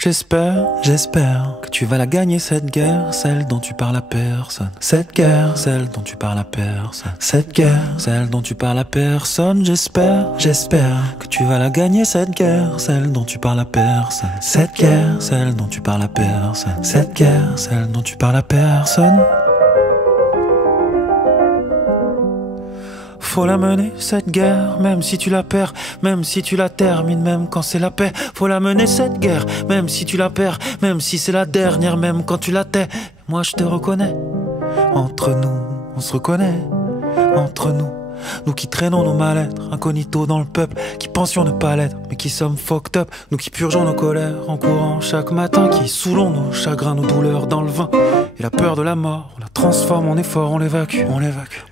J'espère que tu vas la gagner cette guerre, celle dont tu parles à personne. Cette guerre, celle dont tu parles à personne. Cette guerre, celle dont tu parles à personne. J'espère que tu vas la gagner cette guerre, celle dont tu parles à personne. Cette guerre, celle dont tu parles à personne. Cette guerre, celle dont tu parles à personne. Faut la mener cette guerre, même si tu la perds, même si tu la termines, même quand c'est la paix. Faut la mener cette guerre, même si tu la perds, même si c'est la dernière, même quand tu la tais. Moi je te reconnais, entre nous, on se reconnaît, entre nous. Nous qui traînons nos mal-être, incognito dans le peuple, qui pensions ne pas l'être, mais qui sommes fucked up. Nous qui purgeons nos colères en courant chaque matin, qui saoulons nos chagrins, nos douleurs dans le vin. Et la peur de la mort, on la transforme en effort, on l'évacue,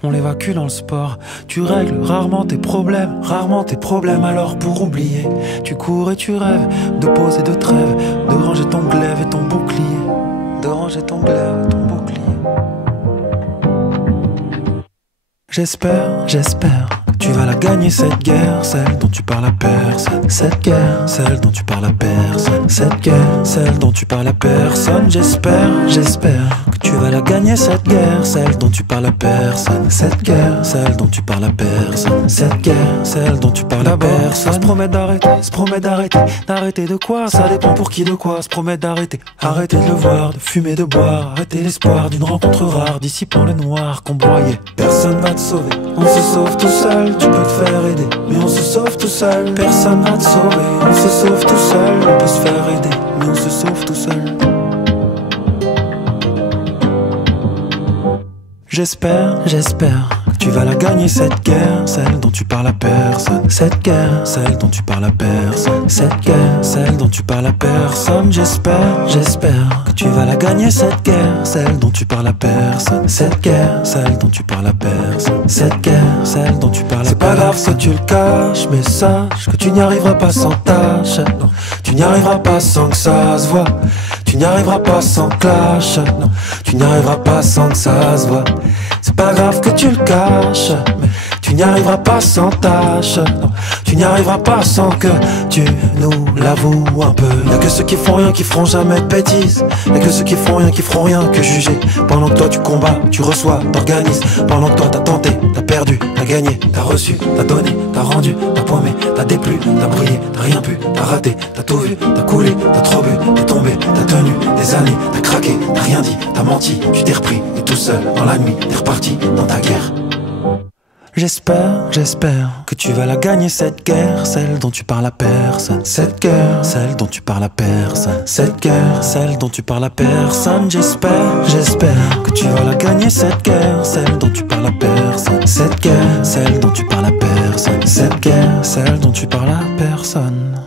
on l'évacue dans le sport. Tu règles rarement tes problèmes, alors pour oublier, tu cours et tu rêves de pause et de trêve, de ranger ton glaive et ton bouclier, de ranger ton glaive et ton bouclier. J'espère que tu vas la gagner cette guerre, celle dont tu parles à personne. Cette guerre, celle dont tu parles à personne. Cette guerre, celle dont tu parles à personne. J'espère que tu vas la gagner cette guerre, celle dont tu parles à personne. Cette guerre, celle dont tu parles à personne. Cette guerre, celle dont tu parles à personne. Se promet d'arrêter, d'arrêter de quoi? Ça dépend pour qui de quoi. Se promet d'arrêter, arrêter de le voir, de fumer, de boire, arrêter l'espoir d'une rencontre rare, dissipant le noir qu'on broyait. Personne va te sauver, on se sauve tout seul. Tu peux te faire aider, mais on se sauve tout seul. Personne va te sauver, on se sauve tout seul. On peut se faire aider, mais on se sauve tout seul. J'espère que tu vas la gagner cette guerre, celle dont tu parles à personne. Cette guerre, celle dont tu parles à personne. Cette guerre, celle dont tu parles à personne. J'espère que tu vas la gagner cette guerre, celle dont tu parles à personne. Cette guerre, celle dont tu parles à personne. Cette guerre, celle dont tu parles à personne. C'est pas grave si tu le caches, mais sache que tu n'y arriveras pas sans tâche. Non, tu n'y arriveras pas sans que ça se voit. Tu n'y arriveras pas sans clash. Non, tu n'y arriveras pas sans que ça se voit. C'est pas grave que tu le caches, mais tu n'y arriveras pas sans tâche. Non, tu n'y arriveras pas sans que tu nous l'avoues un peu. Y'a que ceux qui font rien qui feront jamais de bêtises. Y'a que ceux qui font rien qui feront rien que juger. Pendant que toi tu combats, tu reçois, t'organises. Pendant que toi t'as tenté, t'as perdu, t'as gagné, t'as reçu, t'as donné, t'as rendu, t'as paumé, t'as déplu, t'as brillé, t'as rien pu, t'as raté, t'as tout vu, t'as coulé, t'as trop bu, t'es tombé, t'as tenu des années, t'as craqué, t'as rien dit, t'as menti, tu t'es repris, et tout seul dans la nuit, t'es reparti dans ta guerre. J'espère que tu vas la gagner cette guerre, celle dont tu parles à personne. Cette guerre, celle dont tu parles à personne. Cette guerre, celle dont tu parles à personne. J'espère que tu vas la gagner cette guerre, celle dont tu parles à personne. Cette guerre, celle dont tu parles à personne. Cette guerre, celle dont tu parles à personne.